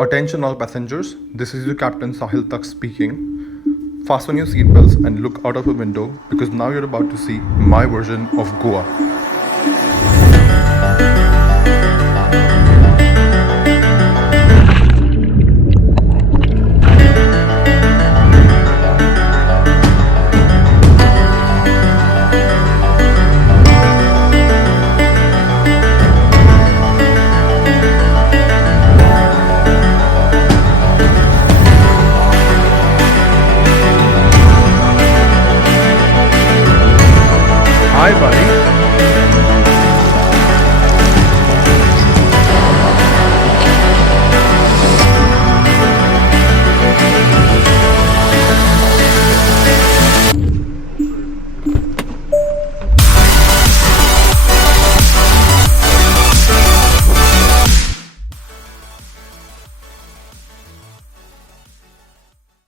Attention all passengers, this is your captain Sahil Taksh speaking. Fasten your seatbelts and look out of the window because now you're about to see my version of Goa.